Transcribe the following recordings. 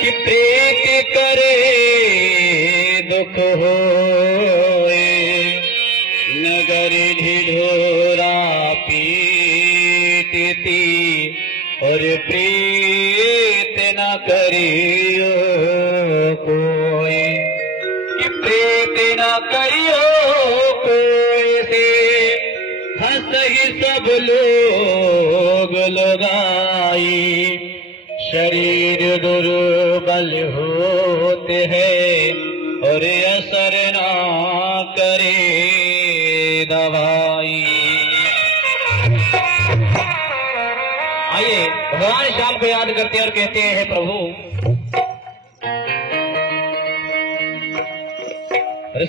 कि प्रीति करे दुख होए, नगर ढिढोरा पीटती और प्रीत न करियो कोई, कि प्रीत न करियो कोई से हंस ही सब लोग लगाई। शरीर दुर्बल होते हैं और असर ना करे दवाई। आइए भगवान श्याम को याद करते हैं और कहते हैं, प्रभु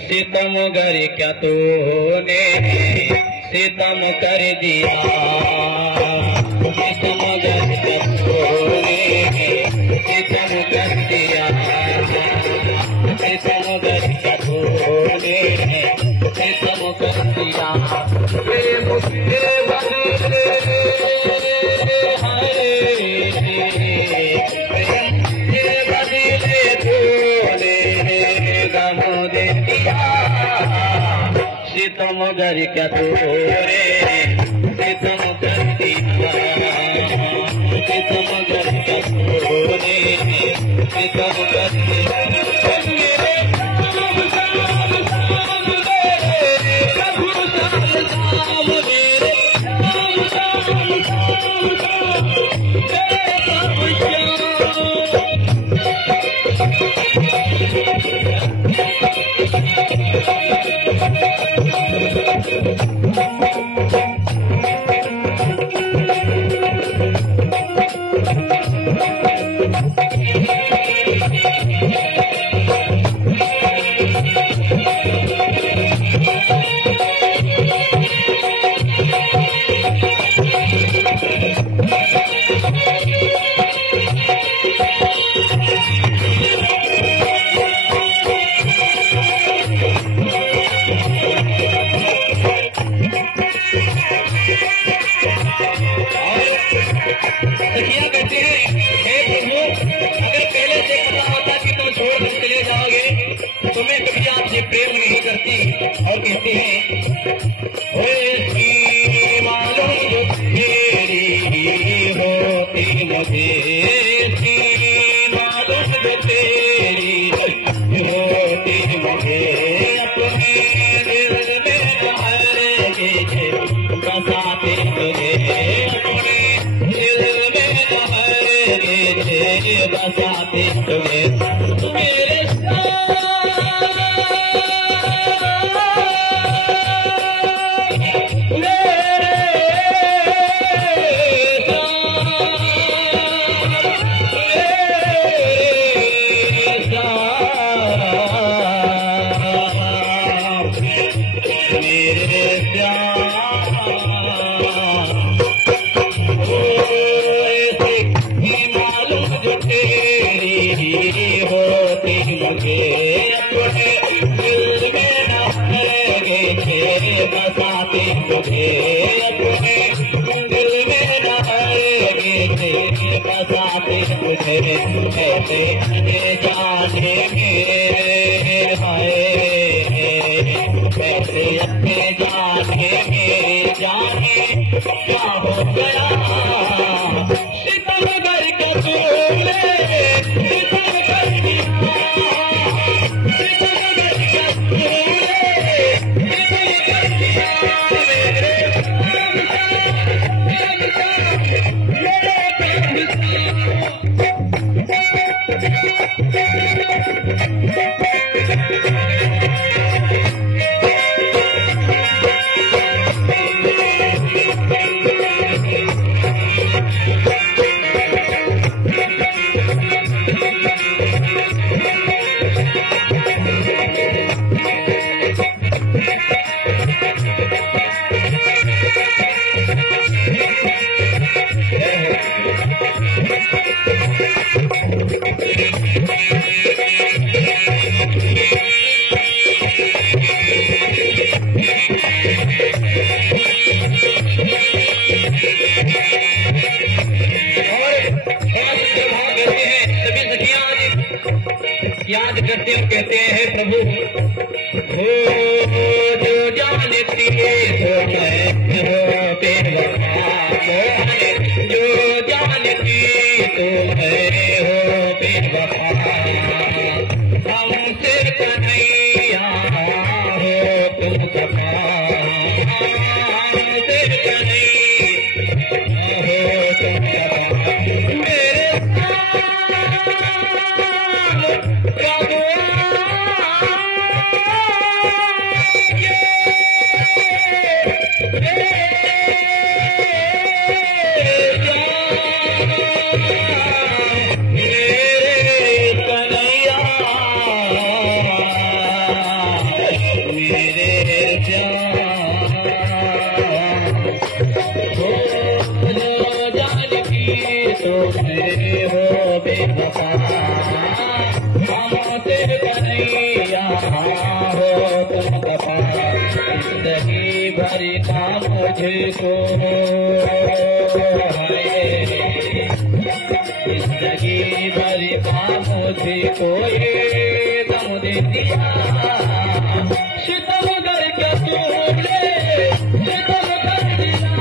सितम गर क्या तूने सितम कर दिया, सितम गर क्या तूने सितम कर दिया, सितम गर क्या तूने सितम कर दिया। मुझे बदले सितम गर क्या तोरे सितम कर दिया, सितम गर क्या तोरे सितम कर दिया। प्रेम नहीं करती और कहते हैं मालूम जो तेरी होती मुझे, मालूम जो तेरी होती मुझे, अपने दिल में ठहरेगी बसाते तुझे, अपने दिल में ठहरेगी बसाते तुझे। मेरे बसाते तुझे, अपने दिल में रहेंगे बसाते तुझे। ऐसे जाने मेरे हाय, ऐसे अपने जाने मेरे जाने क्या हो गया। सितम गर का तूने सितम कर दिया, सितम गर का तूने याद करते और कहते हैं प्रभु हो जो जानती हो मैं हो बेवफा जो जानती तो मैं हो बेवफा हमसे कन्हैया हो तुम सफा हमसे कन्हैया हो तुम सफा मेरे तो मेरे हो बेवफा हमसे कन्हैया हो तुम सफा जिंदगी भर का मुझको जिंदगी भर का मुझको ये गम दे दिया सितम करके तूने सितम कर दिया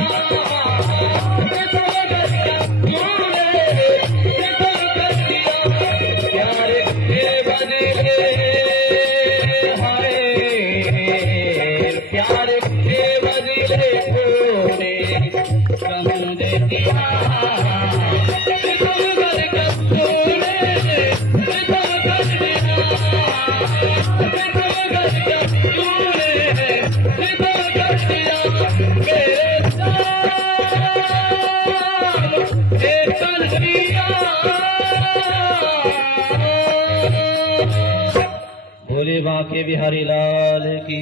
भोले बांके बिहारी लाल की।